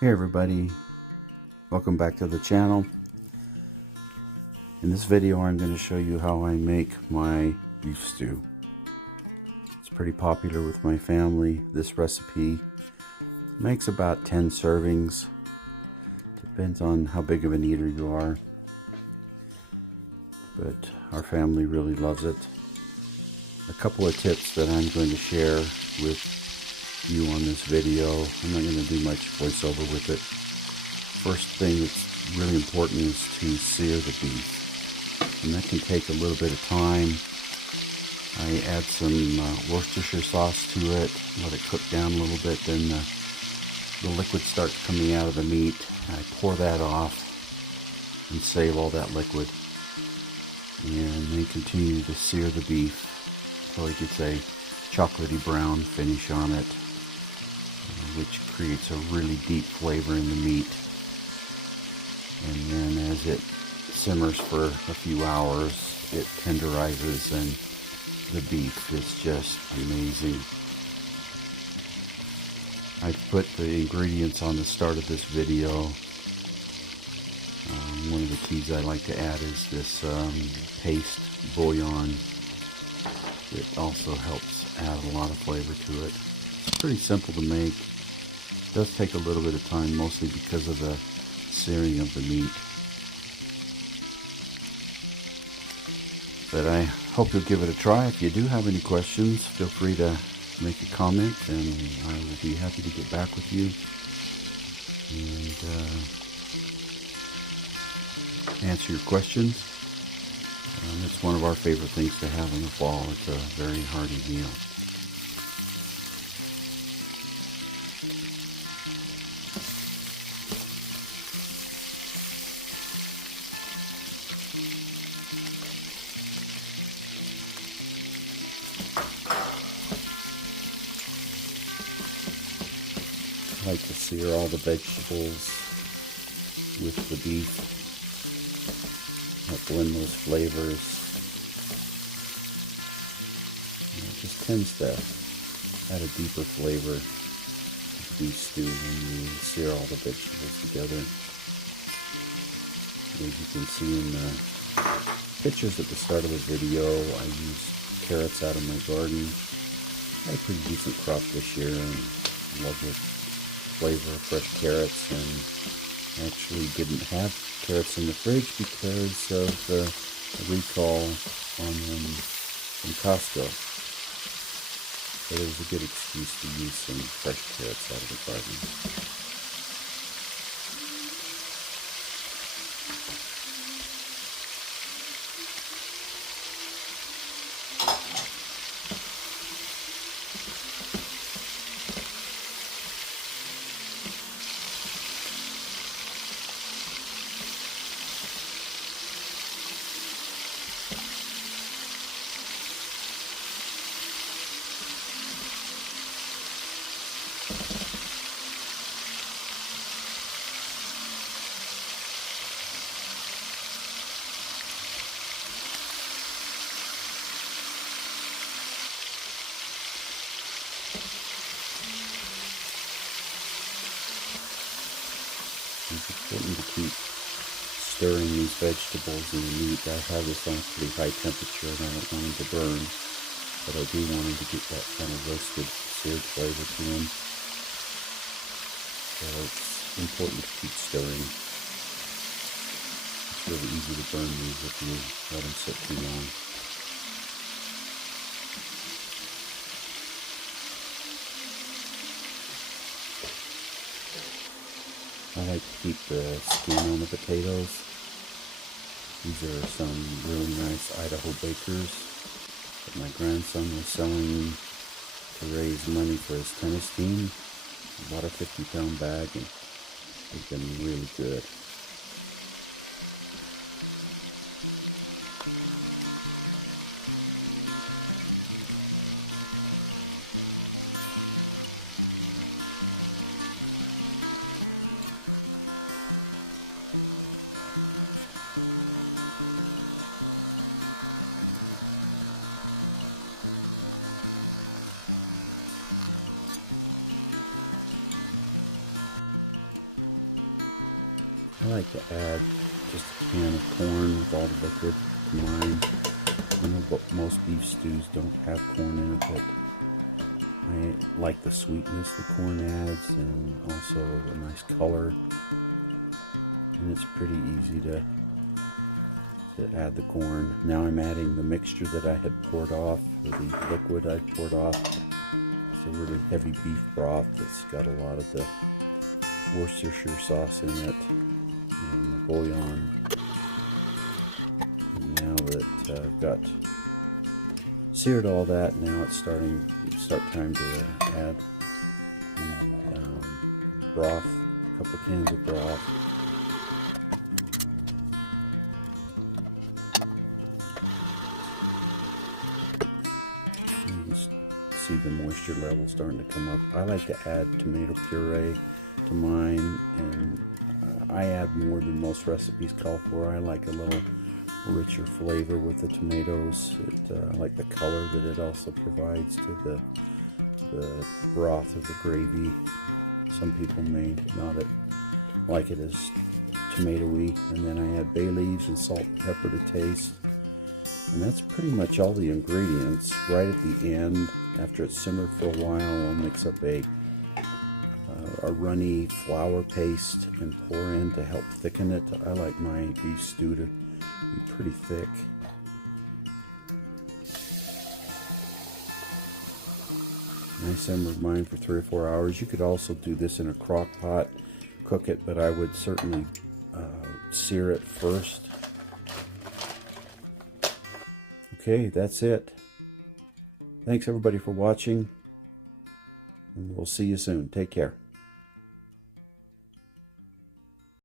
Hey everybody, welcome back to the channel. In this video I'm going to show you how I make my beef stew. It's pretty popular with my family. This recipe makes about 10 servings. Depends on how big of an eater you are, but our family really loves it. A couple of tips that I'm going to share with you on this video. I'm not going to do much voiceover with it. First thing that's really important is to sear the beef, and that can take a little bit of time. I add some Worcestershire sauce to it, let it cook down a little bit, then the liquid starts coming out of the meat. I pour that off and save all that liquid, and then continue to sear the beef until it gets a chocolatey brown finish on it, which creates a really deep flavor in the meat. And then as it simmers for a few hours, it tenderizes and the beef is just amazing. I put the ingredients on the start of this video. One of the keys I like to add is this paste bouillon. It also helps add a lot of flavor to it. It's pretty simple to make. It does take a little bit of time, mostly because of the searing of the meat. But I hope you'll give it a try. If you do have any questions, feel free to make a comment and I will be happy to get back with you and answer your questions. It's one of our favorite things to have in the fall. It's a very hearty meal. I like to sear all the vegetables with the beef, help blend those flavors. And it just tends to add a deeper flavor to the beef stew when you sear all the vegetables together. As you can see in the pictures at the start of the video, I used carrots out of my garden. I had a pretty decent crop this year and love the flavor of fresh carrots, and actually didn't have carrots in the fridge because of the recall on them from Costco. But it was a good excuse to use some fresh carrots out of the garden. It's important to keep stirring these vegetables and the meat. I have this on a pretty high temperature and I don't want them to burn, but I do want them to get that kind of roasted, seared flavor to them. So it's important to keep stirring. It's really easy to burn these if you let them sit too long. I like to keep the skin on the potatoes. These are some really nice Idaho bakers that my grandson was selling to raise money for his tennis team. I bought a 50-pound bag and they've been really good. I like to add just a can of corn with all the liquid to mine. I know most beef stews don't have corn in it, but I like the sweetness the corn adds, and also a nice color. And it's pretty easy to add the corn. Now I'm adding the mixture that I had poured off, or the liquid I poured off. It's a really heavy beef broth that's got a lot of the Worcestershire sauce in it, and the bouillon. And now that I've got seared all that, now it's start time to add the broth, a couple cans of broth. You can see the moisture level starting to come up. I like to add tomato puree to mine, and I add more than most recipes call for. I like a little richer flavor with the tomatoes. I like the color that it also provides to the broth of the gravy. Some people may not like it as tomatoey. And then I add bay leaves and salt and pepper to taste. And that's pretty much all the ingredients. Right at the end, after it's simmered for a while, I'll mix up a runny flour paste and pour in to help thicken it. I like my beef stew to be pretty thick. I simmered mine for 3 or 4 hours. You could also do this in a crock pot, cook it, but I would certainly sear it first. Okay, that's it. Thanks everybody for watching, and we'll see you soon. Take care.